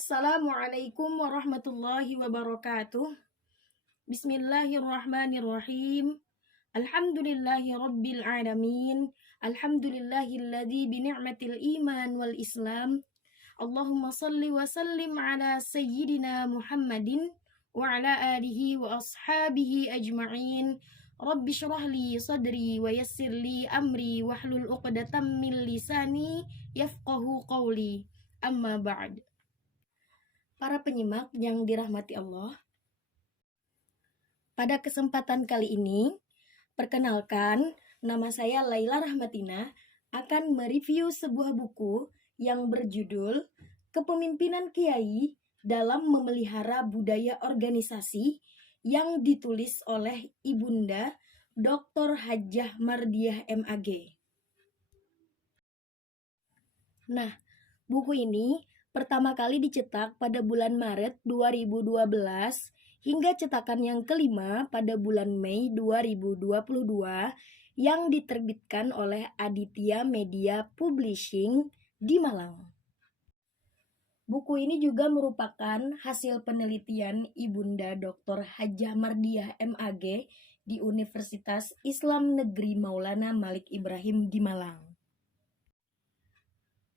Assalamualaikum warahmatullahi wabarakatuh. Bismillahirrahmanirrahim. Alhamdulillahi rabbil alamin. Alhamdulillahilladzi bi ni'matil iman wal islam. Allahumma salli wa sallim ala sayyidina Muhammadin wa ala alihi wa ashabihi ajma'in. Rabbi shrah li sadri wa yassir li amri wahlul 'uqdatam min lisani yafqahu qawli. Amma ba'd. Para penyimak yang dirahmati Allah, pada kesempatan kali ini, perkenalkan, nama saya Laila Rahmatina akan mereview sebuah buku yang berjudul Kepemimpinan Kiai dalam Memelihara Budaya Organisasi yang ditulis oleh Ibunda Dr. Hajjah Mardiah MAG. Nah, buku ini pertama kali dicetak pada bulan Maret 2012 hingga cetakan yang kelima pada bulan Mei 2022 yang diterbitkan oleh Aditya Media Publishing di Malang. Buku ini juga merupakan hasil penelitian Ibunda Dr. Hajjah Mardiah MAG di Universitas Islam Negeri Maulana Malik Ibrahim di Malang.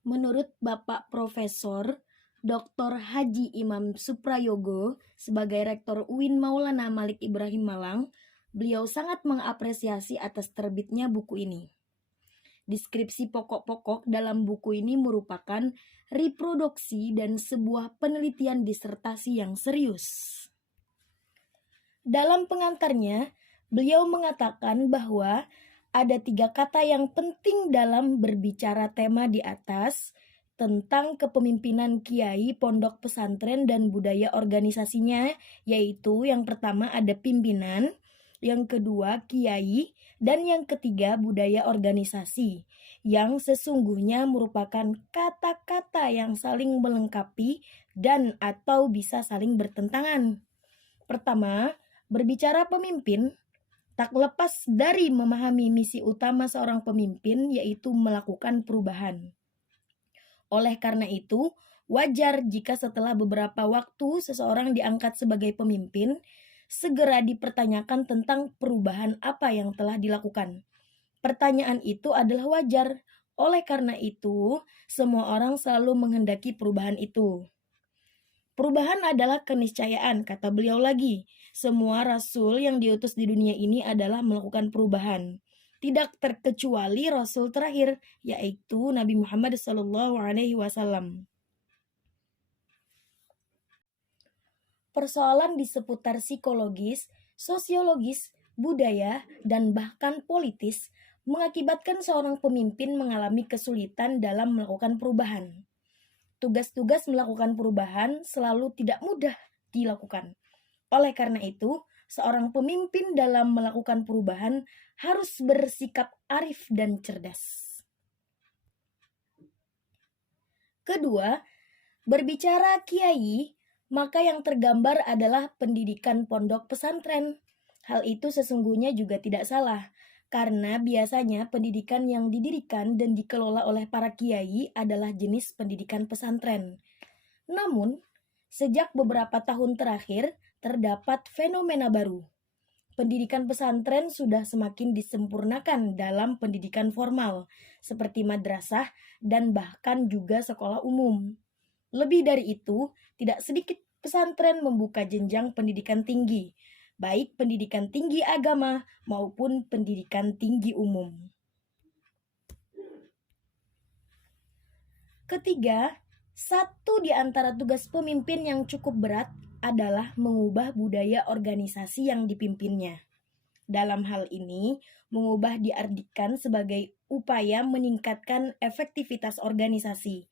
Menurut Bapak Profesor Dr. Haji Imam Suprayogo sebagai Rektor UIN Maulana Malik Ibrahim Malang, beliau sangat mengapresiasi atas terbitnya buku ini. Deskripsi pokok-pokok dalam buku ini merupakan reproduksi dan sebuah penelitian disertasi yang serius. Dalam pengantarnya, beliau mengatakan bahwa ada 3 kata yang penting dalam berbicara tema di atas tentang kepemimpinan kiai, pondok pesantren, dan budaya organisasinya, yaitu yang pertama ada pimpinan, yang kedua kiai, dan yang ketiga budaya organisasi, yang sesungguhnya merupakan kata-kata yang saling melengkapi dan atau bisa saling bertentangan. Pertama, berbicara pemimpin, tak lepas dari memahami misi utama seorang pemimpin, yaitu melakukan perubahan. Oleh karena itu, wajar jika setelah beberapa waktu seseorang diangkat sebagai pemimpin, segera dipertanyakan tentang perubahan apa yang telah dilakukan. Pertanyaan itu adalah wajar. Oleh karena itu, semua orang selalu menghendaki perubahan itu. Perubahan adalah keniscayaan, kata beliau lagi. Semua rasul yang diutus di dunia ini adalah melakukan perubahan. Tidak terkecuali rasul terakhir, yaitu Nabi Muhammad SAW. Persoalan di seputar psikologis, sosiologis, budaya, dan bahkan politis mengakibatkan seorang pemimpin mengalami kesulitan dalam melakukan perubahan. Tugas-tugas melakukan perubahan selalu tidak mudah dilakukan. Oleh karena itu, seorang pemimpin dalam melakukan perubahan harus bersikap arif dan cerdas. Kedua, berbicara kiai, maka yang tergambar adalah pendidikan pondok pesantren. Hal itu sesungguhnya juga tidak salah, karena biasanya pendidikan yang didirikan dan dikelola oleh para kiai adalah jenis pendidikan pesantren. Namun, sejak beberapa tahun terakhir, terdapat fenomena baru. Pendidikan pesantren sudah semakin disempurnakan dalam pendidikan formal, seperti madrasah dan bahkan juga sekolah umum. Lebih dari itu, tidak sedikit pesantren membuka jenjang pendidikan tinggi, baik pendidikan tinggi agama maupun pendidikan tinggi umum. Ketiga, satu di antara tugas pemimpin yang cukup berat adalah mengubah budaya organisasi yang dipimpinnya. Dalam hal ini, mengubah diartikan sebagai upaya meningkatkan efektivitas organisasi.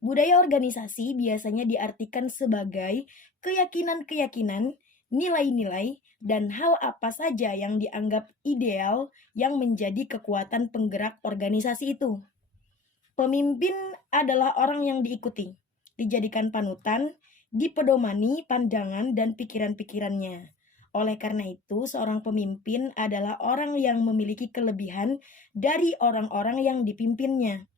Budaya organisasi biasanya diartikan sebagai keyakinan-keyakinan, nilai-nilai, dan hal apa saja yang dianggap ideal yang menjadi kekuatan penggerak organisasi itu. Pemimpin adalah orang yang diikuti, dijadikan panutan, dipedomani pandangan dan pikiran-pikirannya. Oleh karena itu, seorang pemimpin adalah orang yang memiliki kelebihan dari orang-orang yang dipimpinnya.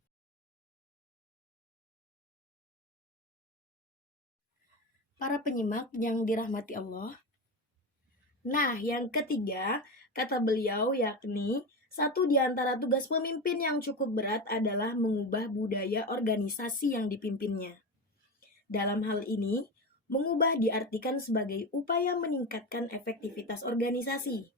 Para penyimak yang dirahmati Allah. Nah, yang ketiga, kata beliau yakni satu di antara tugas pemimpin yang cukup berat adalah mengubah budaya organisasi yang dipimpinnya. Dalam hal ini, mengubah diartikan sebagai upaya meningkatkan efektivitas organisasi.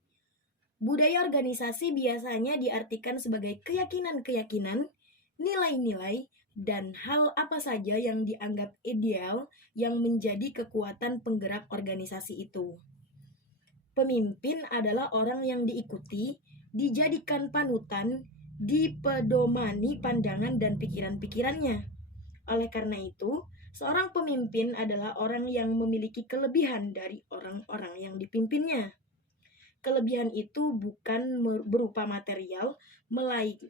Budaya organisasi biasanya diartikan sebagai keyakinan-keyakinan, nilai-nilai, dan hal apa saja yang dianggap ideal yang menjadi kekuatan penggerak organisasi itu. Pemimpin adalah orang yang diikuti, dijadikan panutan, dipedomani pandangan dan pikiran-pikirannya. Oleh karena itu, seorang pemimpin adalah orang yang memiliki kelebihan dari orang-orang yang dipimpinnya. Kelebihan itu bukan berupa material,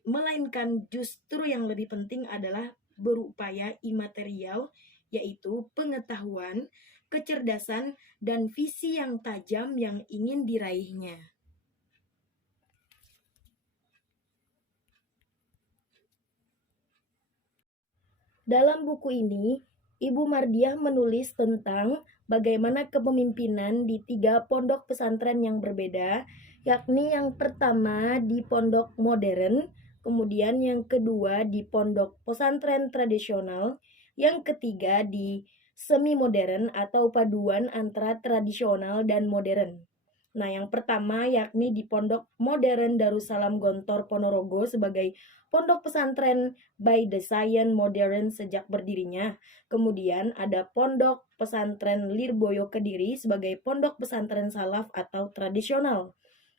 melainkan justru yang lebih penting adalah berupaya imaterial, yaitu pengetahuan, kecerdasan, dan visi yang tajam yang ingin diraihnya. Dalam buku ini, Ibu Mardiah menulis tentang bagaimana kepemimpinan di 3 pondok pesantren yang berbeda, yakni yang pertama di pondok modern, kemudian yang kedua di pondok pesantren tradisional, yang ketiga di semi modern atau paduan antara tradisional dan modern. Nah, yang pertama yakni di Pondok Modern Darussalam Gontor Ponorogo sebagai pondok pesantren by the Science Modern sejak berdirinya. Kemudian ada Pondok Pesantren Lirboyo Kediri sebagai pondok pesantren salaf atau tradisional.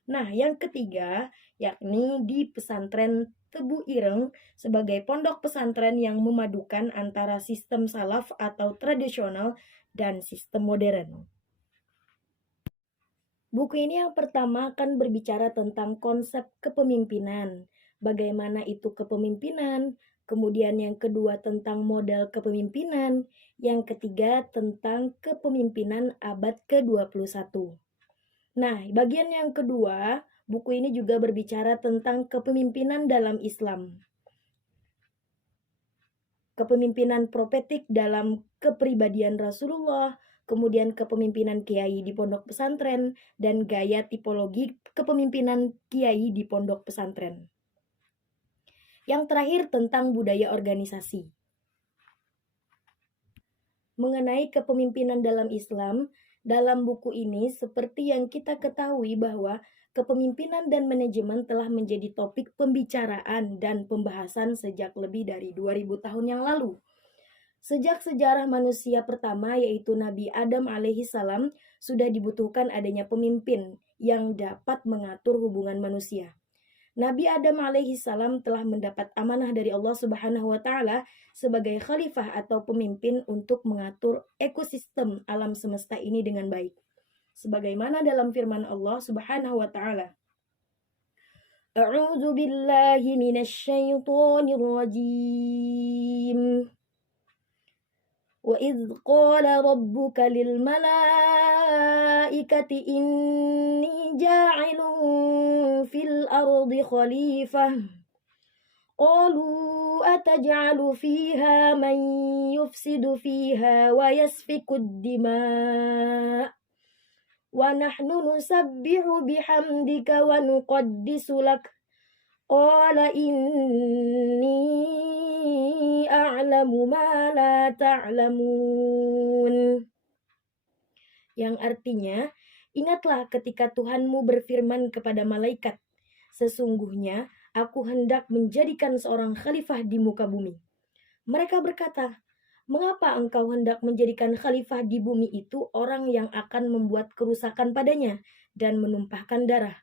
Nah, yang ketiga yakni di Pesantren Tebu Ireng sebagai pondok pesantren yang memadukan antara sistem salaf atau tradisional dan sistem modern. Buku ini yang pertama akan berbicara tentang konsep kepemimpinan, bagaimana itu kepemimpinan, kemudian yang kedua tentang model kepemimpinan, yang ketiga tentang kepemimpinan abad ke-21. Nah, bagian yang kedua, buku ini juga berbicara tentang kepemimpinan dalam Islam. Kepemimpinan profetik dalam kepribadian Rasulullah, kemudian kepemimpinan kiai di pondok pesantren, dan gaya tipologi kepemimpinan kiai di pondok pesantren. Yang terakhir tentang budaya organisasi. Mengenai kepemimpinan dalam Islam, dalam buku ini seperti yang kita ketahui bahwa kepemimpinan dan manajemen telah menjadi topik pembicaraan dan pembahasan sejak lebih dari 2000 tahun yang lalu. Sejak sejarah manusia pertama yaitu Nabi Adam alaihissalam sudah dibutuhkan adanya pemimpin yang dapat mengatur hubungan manusia. Nabi Adam alaihissalam telah mendapat amanah dari Allah Subhanahu wa taala sebagai khalifah atau pemimpin untuk mengatur ekosistem alam semesta ini dengan baik. Sebagaimana dalam firman Allah Subhanahu wa taala, A'udzu billahi minasy syaithanir rajim. وَإِذْ قَالَ رَبُّكَ لِلْمَلَائِكَةِ إِنِّي جَاعِلٌ فِي الْأَرْضِ خَلِيفَةً قَالُوا أَتَجْعَلُ فِيهَا مَن يُفْسِدُ فِيهَا وَيَسْفِكُ الدِّمَاءَ وَنَحْنُ نُسَبِّحُ بِحَمْدِكَ وَنُقَدِّسُ لَكَ قَالَ إِنِّي a'lamu ma la ta'lamun. Yang artinya, ingatlah ketika Tuhanmu berfirman kepada malaikat, sesungguhnya aku hendak menjadikan seorang khalifah di muka bumi. Mereka berkata, mengapa engkau hendak menjadikan khalifah di bumi itu orang yang akan membuat kerusakan padanya dan menumpahkan darah?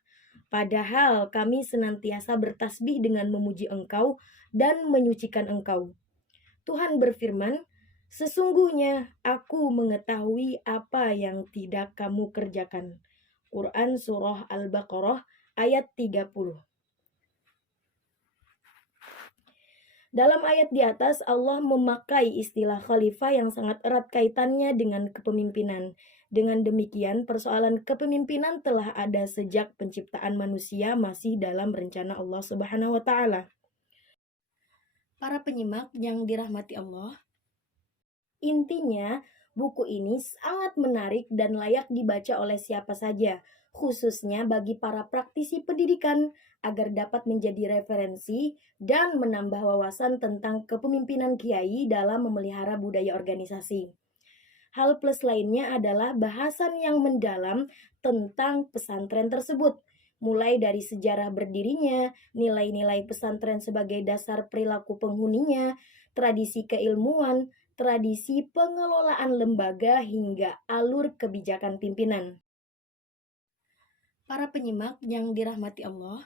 Padahal kami senantiasa bertasbih dengan memuji engkau dan menyucikan engkau. Tuhan berfirman, sesungguhnya aku mengetahui apa yang tidak kamu kerjakan. Quran Surah Al-Baqarah ayat 30. Dalam ayat di atas, Allah memakai istilah khalifah yang sangat erat kaitannya dengan kepemimpinan. Dengan demikian, persoalan kepemimpinan telah ada sejak penciptaan manusia masih dalam rencana Allah Subhanahu wa taala. Para penyimak yang dirahmati Allah, intinya Buku ini sangat menarik dan layak dibaca oleh siapa saja, khususnya bagi para praktisi pendidikan, agar dapat menjadi referensi dan menambah wawasan tentang kepemimpinan kiai dalam memelihara budaya organisasi. Hal plus lainnya adalah bahasan yang mendalam tentang pesantren tersebut, mulai dari sejarah berdirinya, nilai-nilai pesantren sebagai dasar perilaku penghuninya, tradisi keilmuan, tradisi pengelolaan lembaga, hingga alur kebijakan pimpinan. Para penyimak yang dirahmati Allah,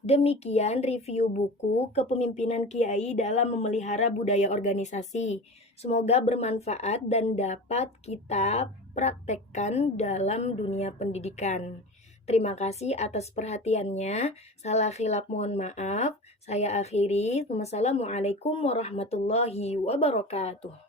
demikian review buku Kepemimpinan Kiai dalam Memelihara Budaya Organisasi. Semoga bermanfaat dan dapat kita praktekkan dalam dunia pendidikan. Terima kasih atas perhatiannya. Salah khilaf mohon maaf. Saya akhiri. Wassalamualaikum warahmatullahi wabarakatuh.